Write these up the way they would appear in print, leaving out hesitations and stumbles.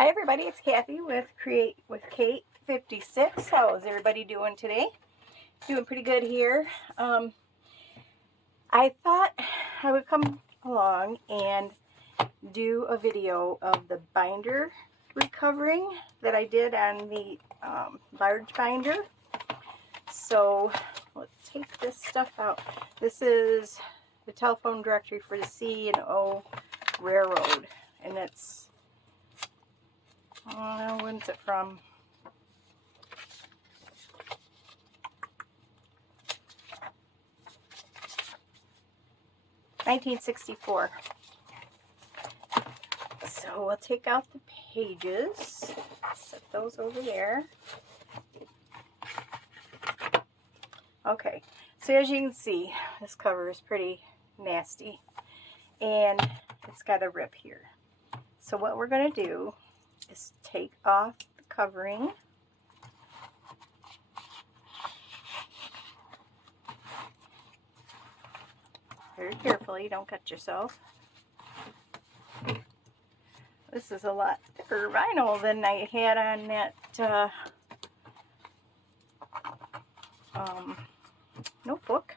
Hi everybody, it's Kathy with Create with Kate 56. How is everybody doing today? Doing pretty good here. I thought I would come along and do a video of the binder recovering that I did on the large binder. So let's take this stuff out. This is the telephone directory for the C&O Railroad, and it's when's it from? 1964. So we'll take out the pages, set those over there. Okay, so as you can see, this cover is pretty nasty and it's got a rip here. So what we're going to do is take off the covering. Very carefully, don't cut yourself. This is a lot thicker vinyl than I had on that notebook.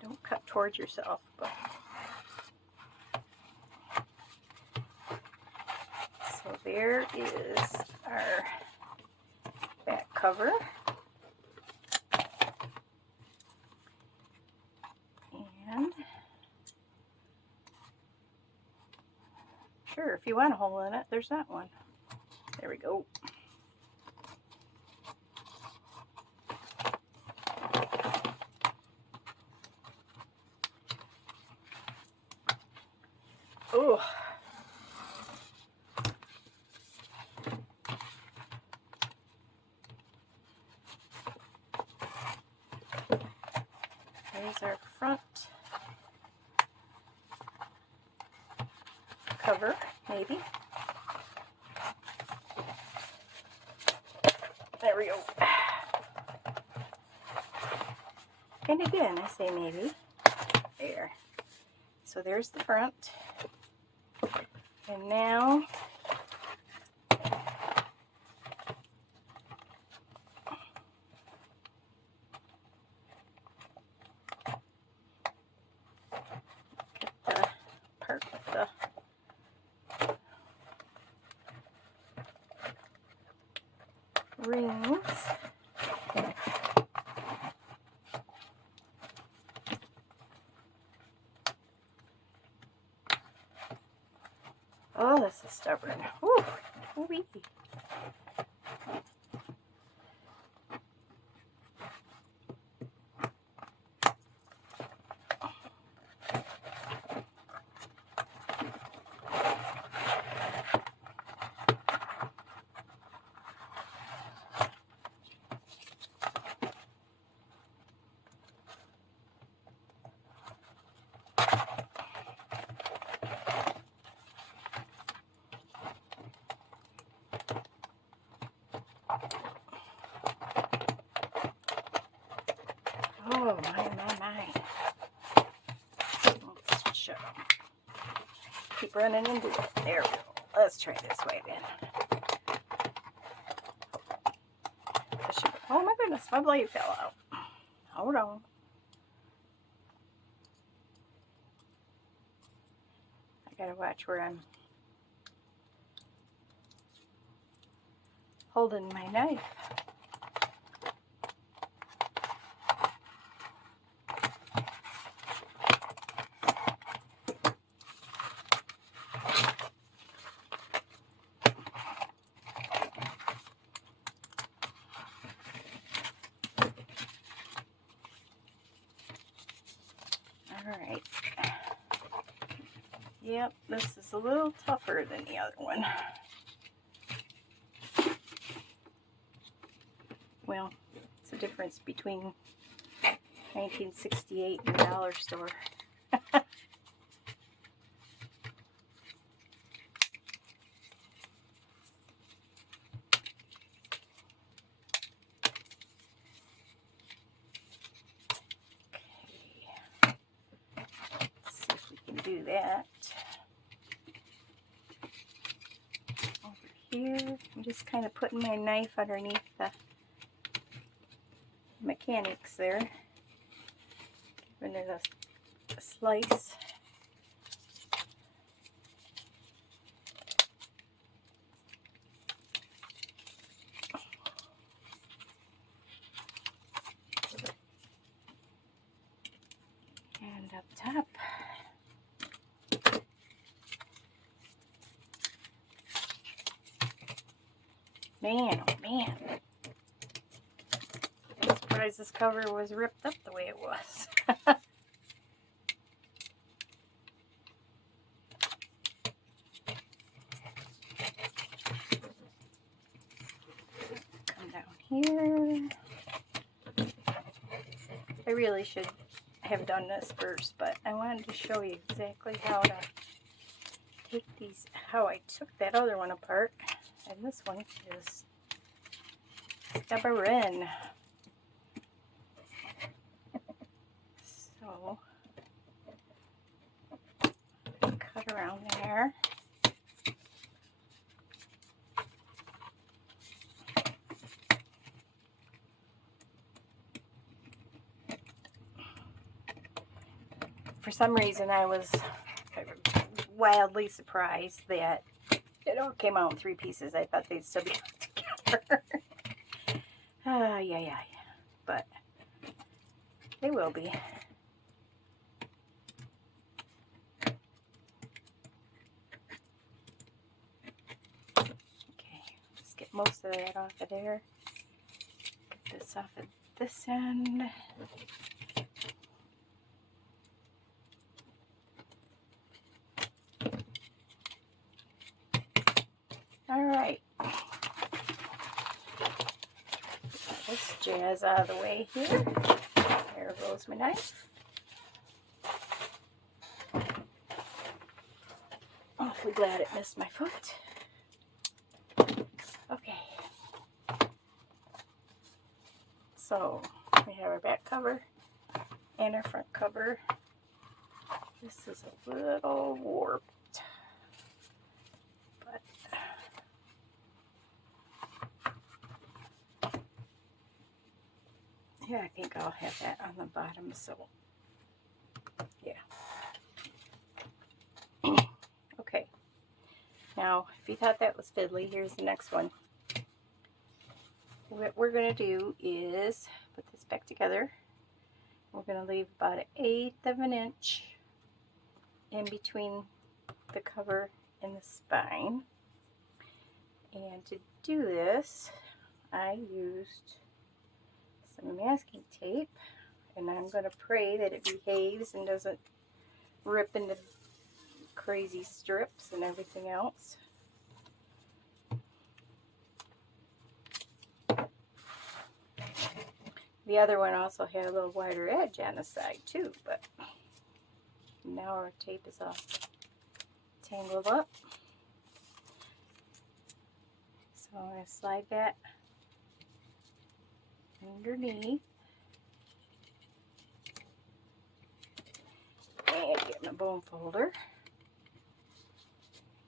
Don't cut towards yourself. But so there is our back cover. And sure, if you want a hole in it, there's not one. There we go. Oh. There's our front cover, maybe. There we go. And again, I say maybe. There. So there's the front. And now get the part with the rings. Oh, this is stubborn. Whew. Wee. Oh, my. Let's show. Keep running into it. There we go. Let's try this way then. Oh my goodness, my blade fell out. Hold on. I gotta watch where I'm holding my knife. Alright. Yep, this is a little tougher than the other one. Well, it's the difference between 1968 and the dollar store. Do that. here. I'm just kind of putting my knife underneath the mechanics there. Giving it a slice. And up top. Man, oh man. I'm surprised this cover was ripped up the way it was. Come down here. I really should have done this first, but I wanted to show you exactly how to take these, how I took that other one apart. And this one is stubborn. So, cut around there. For some reason, I was wildly surprised that it all came out in 3 pieces. I thought they'd still be together. Yeah. But they will be. Okay, just get most of that off of there. Get this off of this end. Alright. This jazz out of the way here. There goes my knife. Awfully glad it missed my foot. Okay. So, we have our back cover and our front cover. This is a little warped. Yeah, I think I'll have that on the bottom, so yeah. Okay, now if you thought that was fiddly, here's the next one. What we're going to do is put this back together. We're going to leave about 1/8 of an inch in between the cover and the spine. And to do this, I used some masking tape, and I'm going to pray that it behaves and doesn't rip into crazy strips and everything else. The other one also had a little wider edge on the side too, but now our tape is all tangled up. So I'm going to slide that underneath and get my bone folder.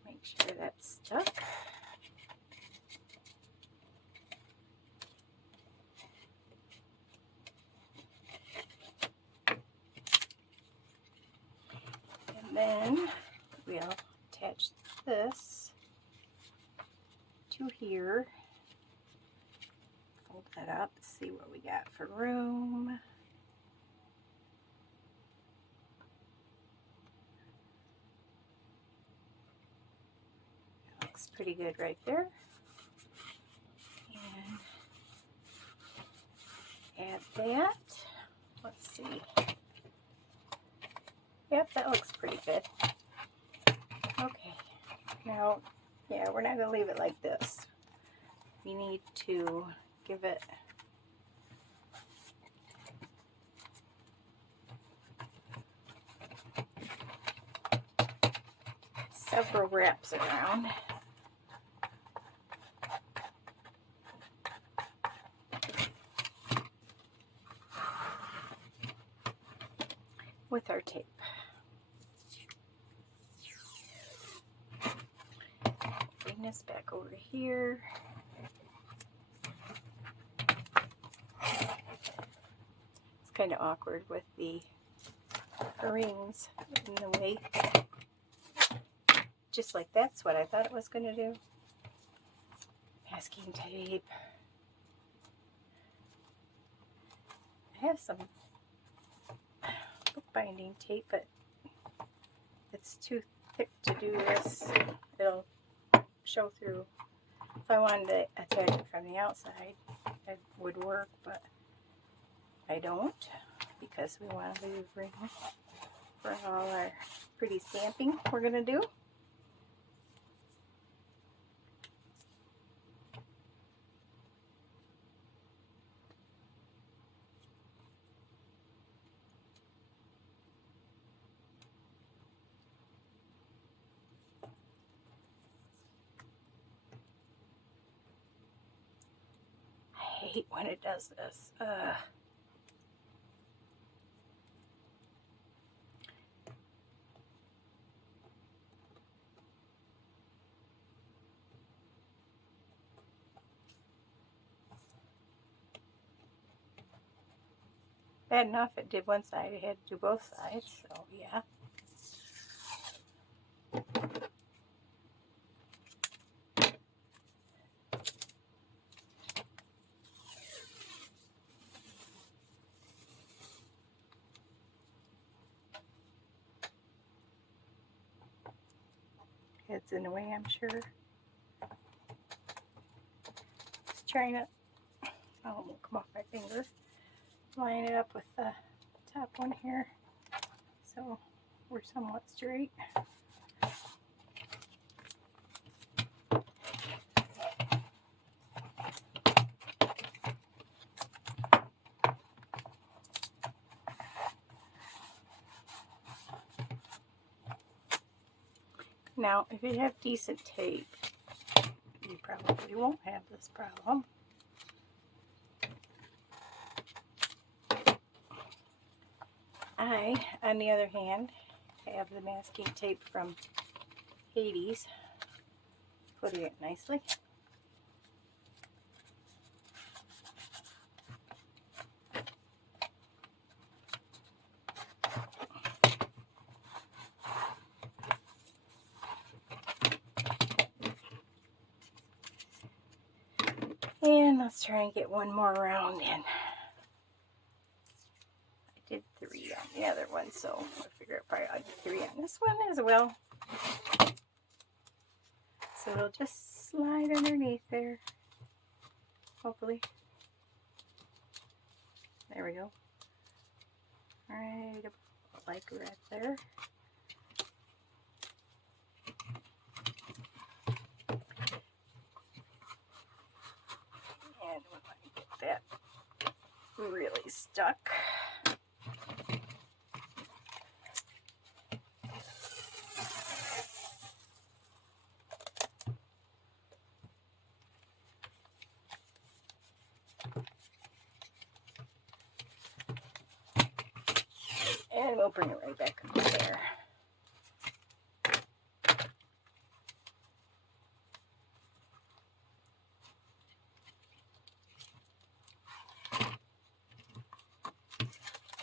Make sure that's stuck. And then we'll attach this to here. Fold that up, see what we got for room. That looks pretty good right there. And add that. Let's see. Yep, that looks pretty good. Okay. Now, yeah, we're not going to leave it like this. We need to give it several wraps around. With our tape. Bring bring this back over here. It's kind of awkward with the rings in the way. Just like that's what I thought it was going to do. Masking tape. I have some bookbinding tape, but it's too thick to do this. It'll show through. If I wanted to attach it from the outside, it would work, but I don't, because we want to leave room for all our pretty stamping we're going to do. I hate when it does this. Bad enough it did one side, it had to do both sides, so yeah. It's in the way, I'm sure. Just trying to, oh, it won't come off my finger. Line it up with the top one here, so we're somewhat straight. Now, if you have decent tape, you probably won't have this problem. I, on the other hand, have the masking tape from Hades. Putting it nicely. And let's try and get one more round in. I did 3 on the other one, so I figure I'll do 3 on this one as well. So it'll just slide underneath there, hopefully. There we go. Right, like right there. And we want to get that really stuck. And we'll bring it right back up there.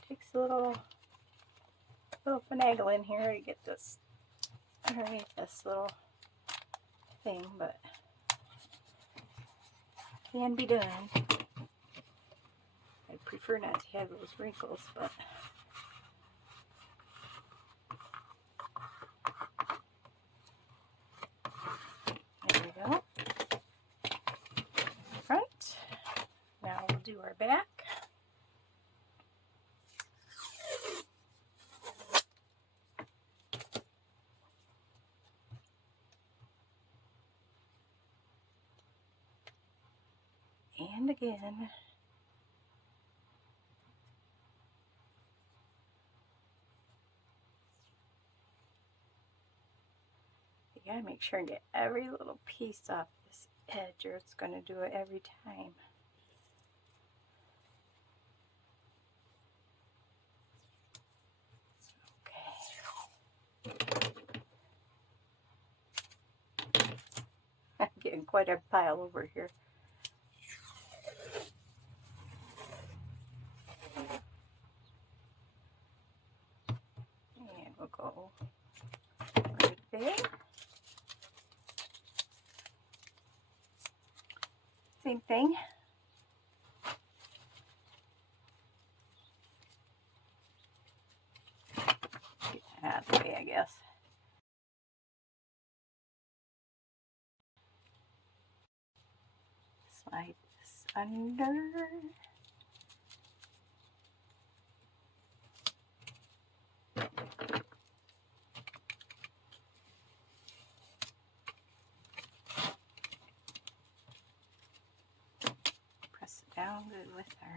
Takes a little finagling here to get this underneath this little thing, but can be done. I'd prefer not to have those wrinkles, but there we go. Front. Now we'll do our back. And again. You gotta make sure and get every little piece off this edge, or it's gonna do it every time. Okay. getting quite a pile over here. And we'll go right there. Same thing. Get that out of the way, I guess. Slide this under. Press it down good with our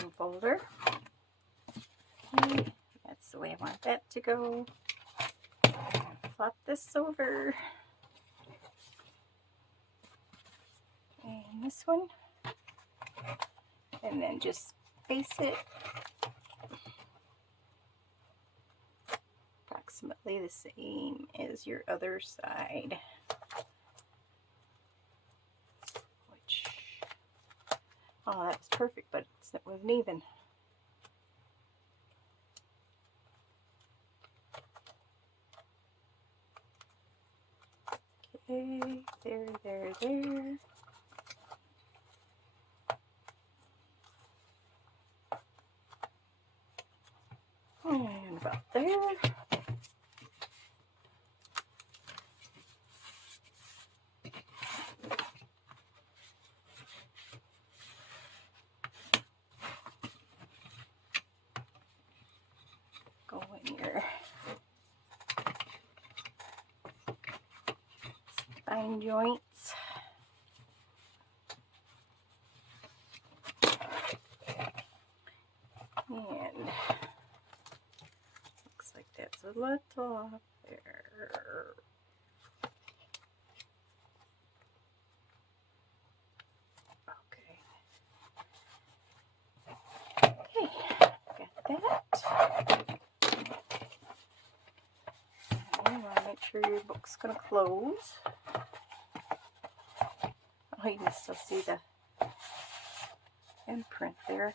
ring folder. Okay, that's the way I want that to go. Flop this over. And this one. And then just face it approximately the same as your other side. Which, oh, that was perfect, but it wasn't even. Okay, there. And about there. Go in your spine joints. And looks like that's a little off there. Okay. Okay, got that. And I want to make sure your book's going to close. Oh, you can still see the imprint there.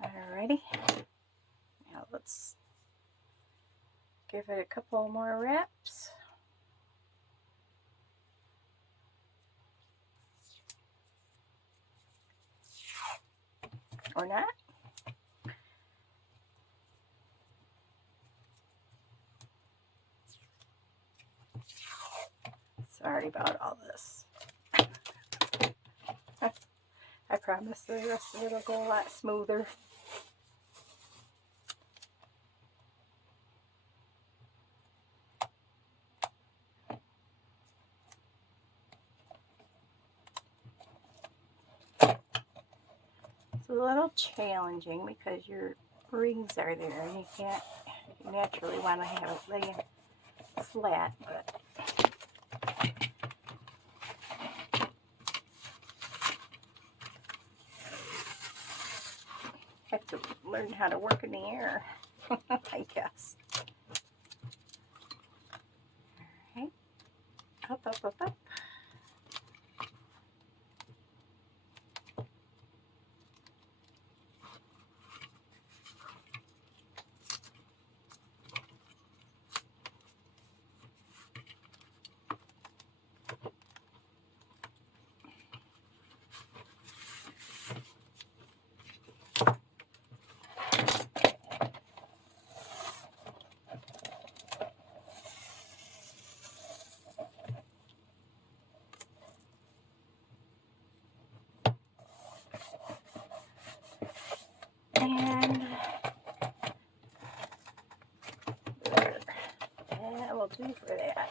Alrighty, now let's give it a couple more wraps. Or not. Sorry about all this. I promise the rest of it will go a lot smoother. It's a little challenging because your rings are there and you naturally want to have it laying flat, but I have to learn how to work in the air, I guess. Alright, up. And that will do for that.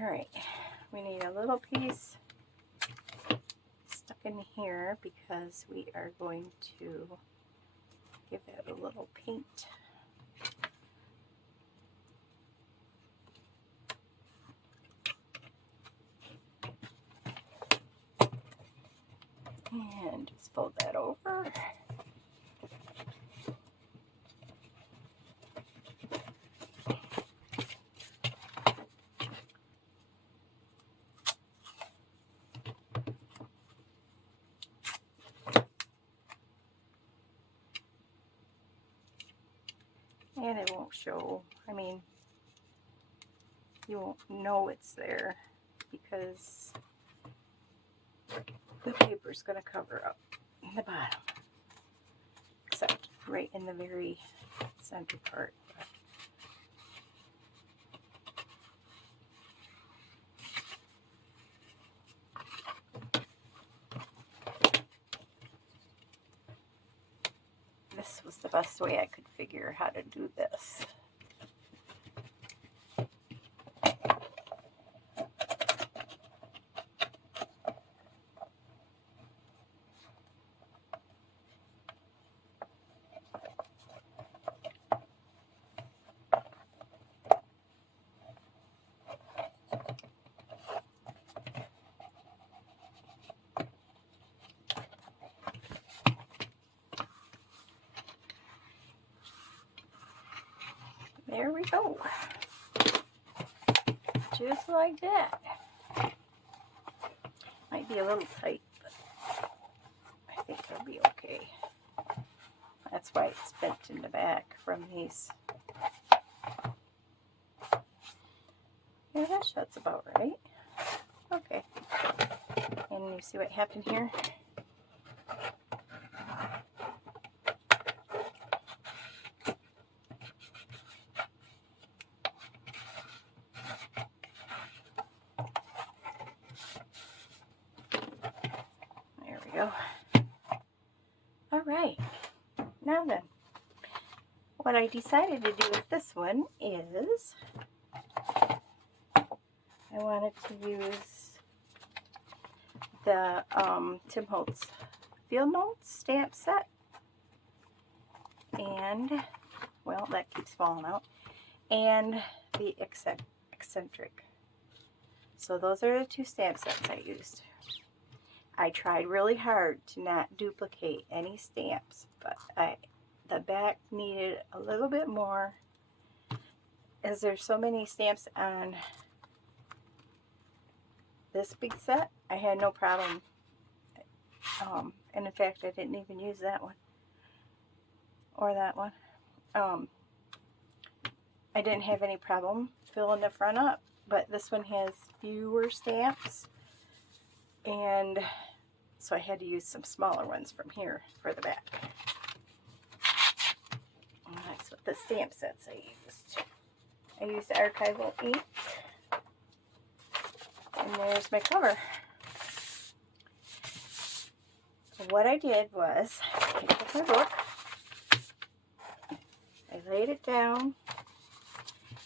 Alright, we need a little piece stuck in here because we are going to give it a little paint. And just fold that over. And it won't show, I mean, you won't know it's there because the paper's going to cover up the bottom, except right in the very center part. This was the best way I could figure how to do this. There we go. Just like that. Might be a little tight, but I think it'll be okay. That's why it's bent in the back from these. Yeah, that's about right. Okay. And you see what happened here? Go. All right, now then, what I decided to do with this one is I wanted to use the Tim Holtz Field Notes stamp set, and, well, that keeps falling out, and the Eccentric. So those are the two stamp sets I used. I tried really hard to not duplicate any stamps, but the back needed a little bit more, as there's so many stamps on this big set. I had no problem, and in fact I didn't even use that one or that one. I didn't have any problem filling the front up, but this one has fewer stamps, and so I had to use some smaller ones from here for the back. And that's what the stamp sets I used. I used archival ink. And there's my cover. What I did was, I took my book, I laid it down,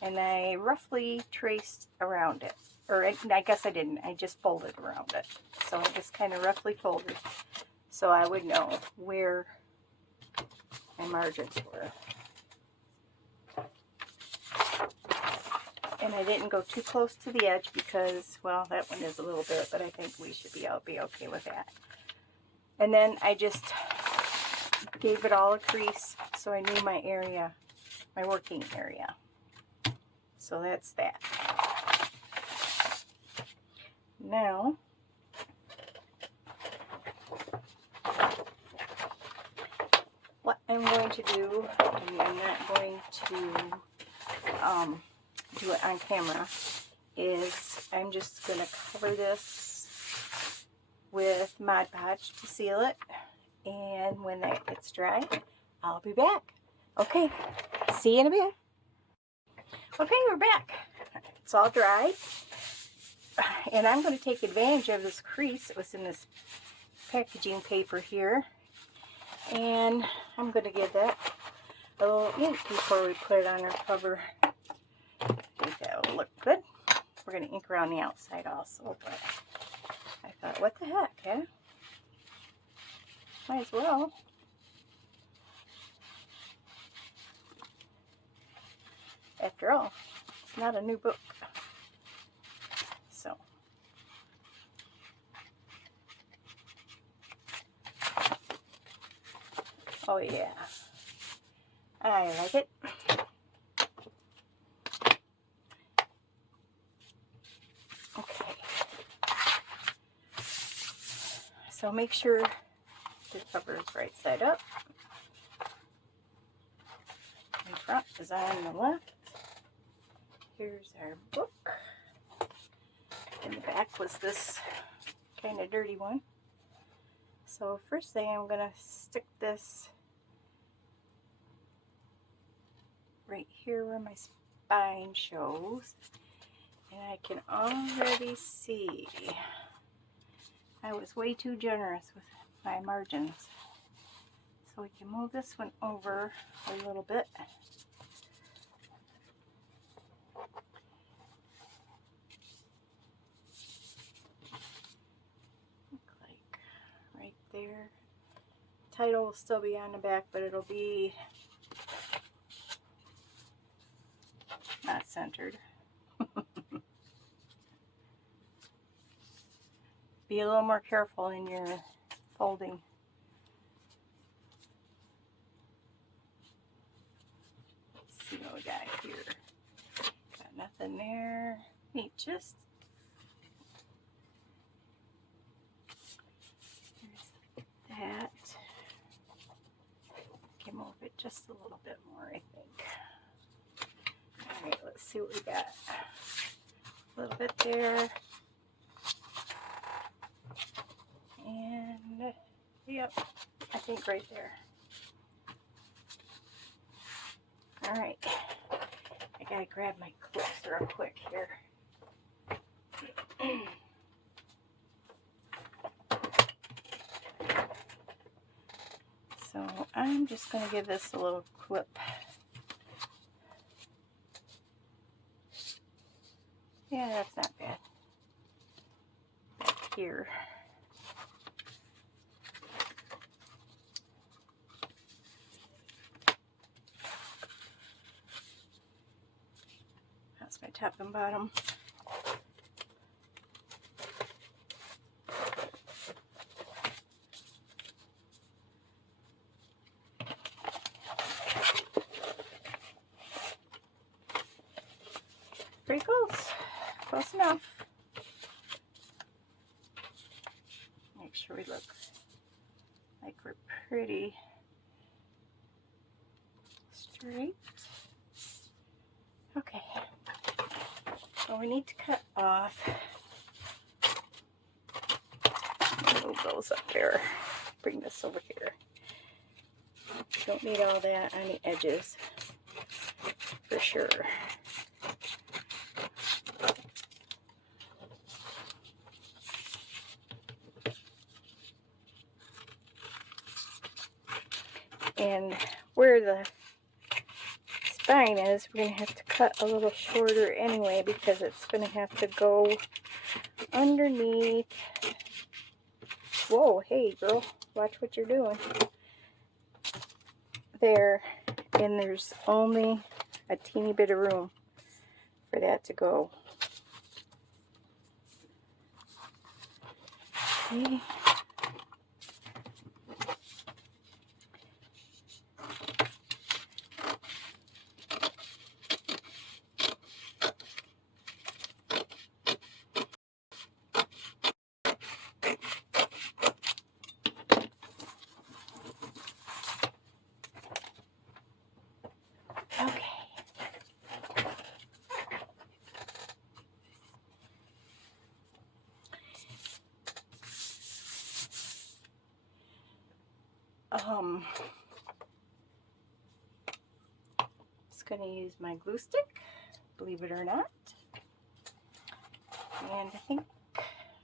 and I roughly traced around it. Or I guess I didn't, I just folded around it. So I just kind of roughly folded so I would know where my margins were. And I didn't go too close to the edge because, well, that one is a little bit, but I think we should be okay with that. And then I just gave it all a crease so I knew my area, my working area. So that's that. Now, what I'm going to do, and I'm not going to do it on camera, is I'm just going to cover this with Mod Podge to seal it, and when that gets dry, I'll be back. Okay, see you in a bit. Okay, we're back. It's all dry. And I'm going to take advantage of this crease that was in this packaging paper here. And I'm going to give that a little ink before we put it on our cover. I think that will look good. we're going to ink around the outside also, but I thought, what the heck, eh? Might as well. After all, it's not a new book. So. Oh yeah. I like it. Okay. So make sure the cover is right side up. The front is on the left. Here's our book. And the back was this kind of dirty one. So first thing, I'm going to stick this right here where my spine shows. And I can already see I was way too generous with my margins. So we can move this one over a little bit. Like right there. Title will still be on the back, but it'll be not centered. Be a little more careful in your folding. Let's see what we got here. Got nothing there. Neat, just there's that. Can move it just a little bit more, I think. Alright, let's see what we got. A little bit there. And, yep, I think right there. Alright, I gotta grab my clips real quick here. So I'm just gonna give this a little clip. Yeah, that's not bad. Back here. That's my top and bottom. Pretty close. Close enough. Make sure we look like we're pretty straight. Okay. So we need to cut off. Move those up there. Bring this over here. Don't need all that on the edges. For sure. And where the spine is, we're going to have to cut a little shorter anyway because it's going to have to go underneath. Whoa, hey girl, watch what you're doing. There, and there's only a teeny bit of room for that to go. Okay. Just going to use my glue stick, believe it or not. And I think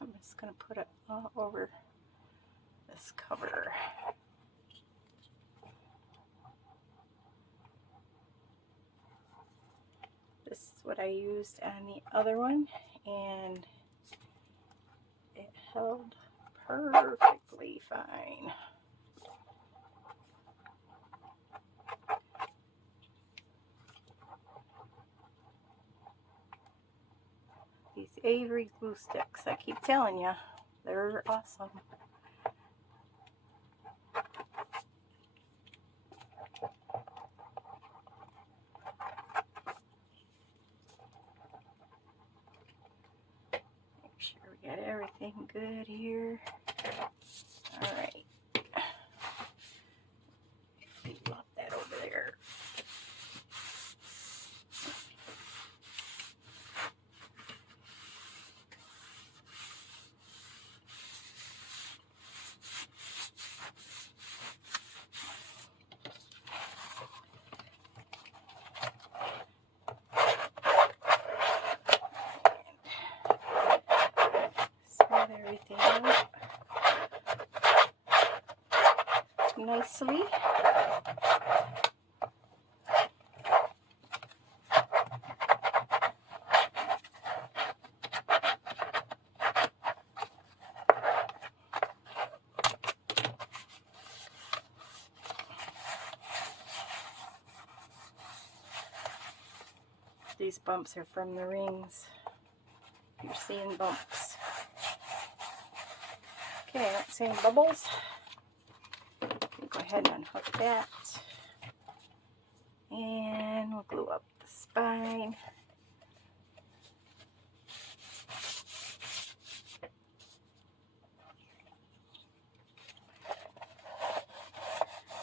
I'm just going to put it all over this cover. This is what I used on the other one, and it held perfectly fine. These Avery glue sticks, I keep telling you, they're awesome. Make sure we got everything good here. All right. Plop that over there. Spread everything out nicely. These bumps are from the rings. You're seeing bumps. Okay, I don't see any bubbles. Go ahead and unhook that. And we'll glue up the spine.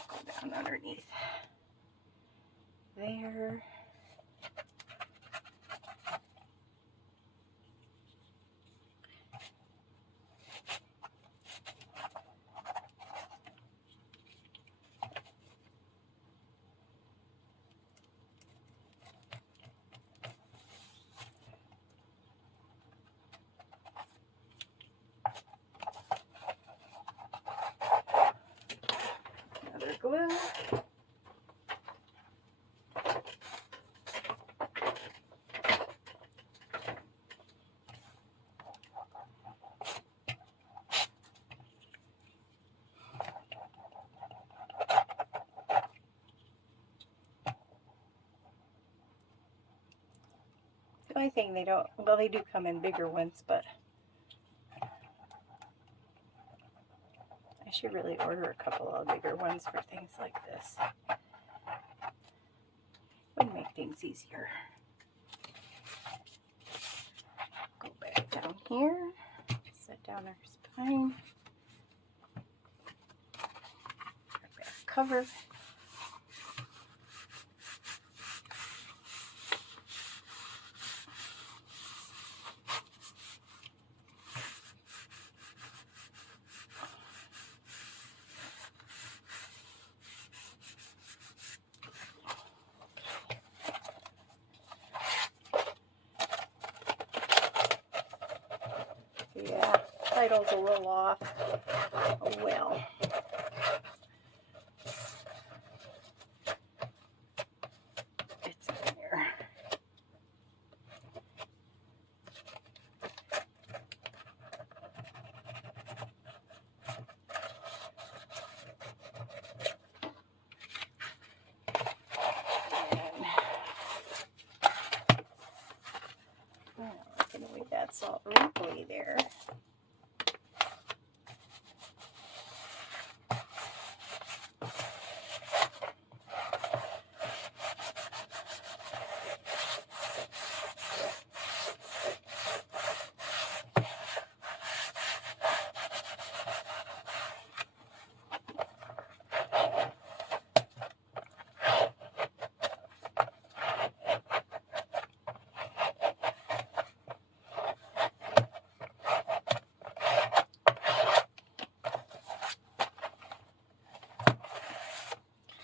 Go down underneath there. Another glue. The only thing they don't, well, they do come in bigger ones, but I should really order a couple of bigger ones for things like this. Would make things easier. Go back down here, set down our spine, our back cover. Yeah, titles will roll off. Oh well. It's in there. And that's all wrinkly there.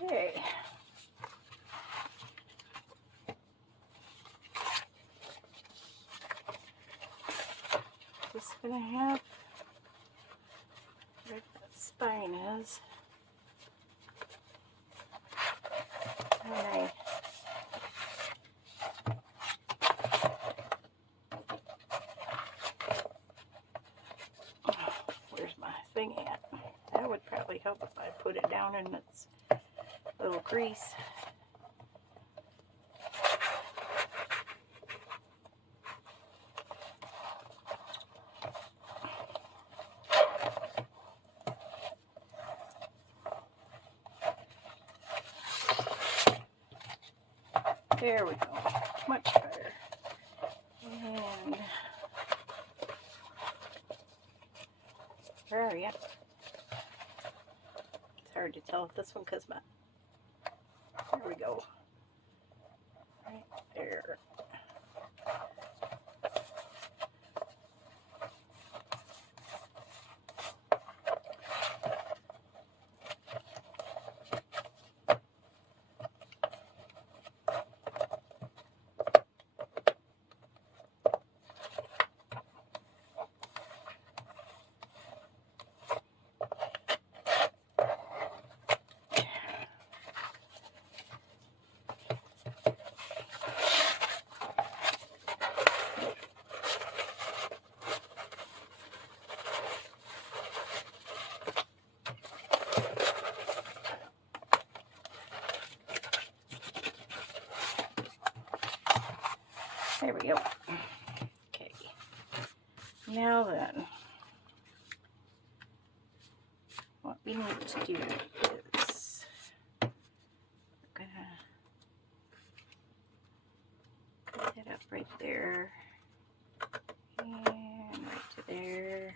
Okay. Just gonna have where that spine is. And I thing at? That would probably help if I put it down in its little crease. There we go. Much better. And where are you? It's hard to tell with this one because my, there we go. Right there. There we go. Okay. Now then, what we need to do is we're gonna put that up right there and right to there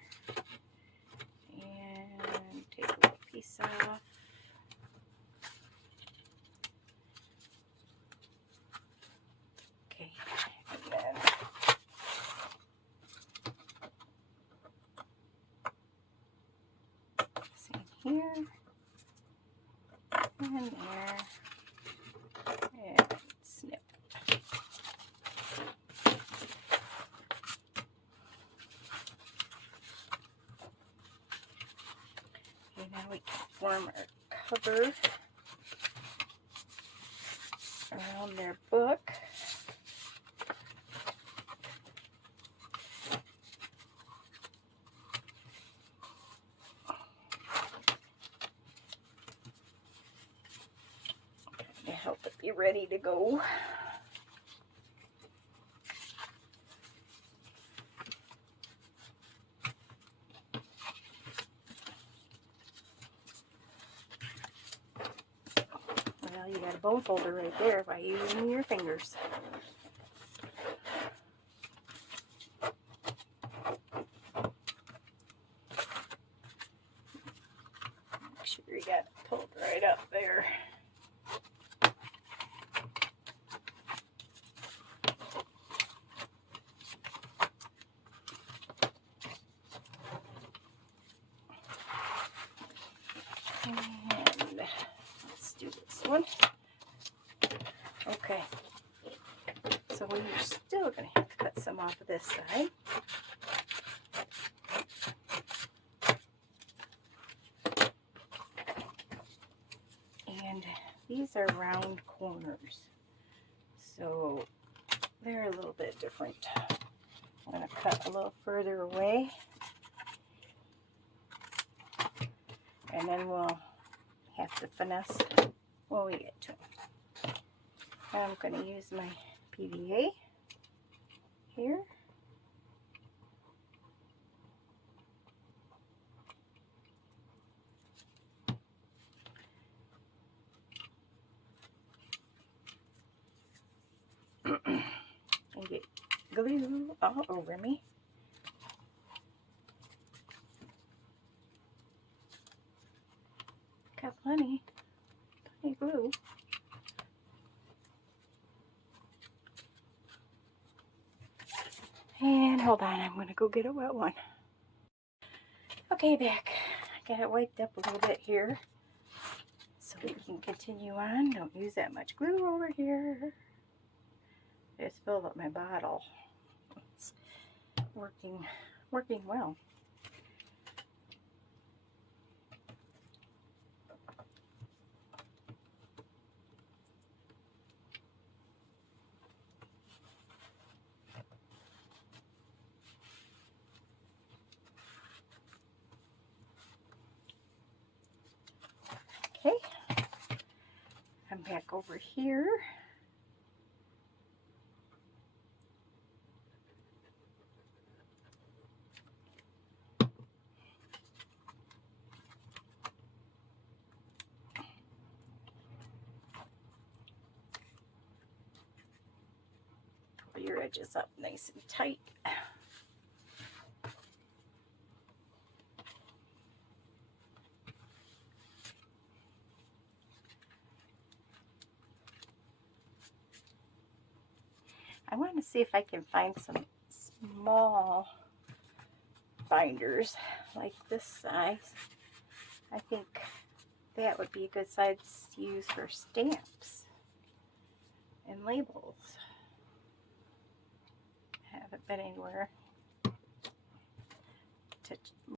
and take a little piece off. Okay, and then same here and there and snip. Okay, now we can form our cover around their book. To help it be ready to go. Well, you got a bone folder right there by using your fingers. Make sure you got it pulled right up there. And let's do this one. Okay, so we're still going to have to cut some off of this side. And these are round corners, so they're a little bit different. I'm going to cut a little further away, and then we'll have to finesse when we get to them. I'm going to use my PVA here. And get glue all over me. Got plenty glue. And hold on, I'm going to go get a wet one. Okay, back. I got it wiped up a little bit here so we can continue on. Don't use that much glue over here. I just filled up my bottle. It's working well. back over here. Pull your edges up nice and tight. I want to see if I can find some small binders like this size. I think that would be a good size to use for stamps and labels. Haven't been anywhere to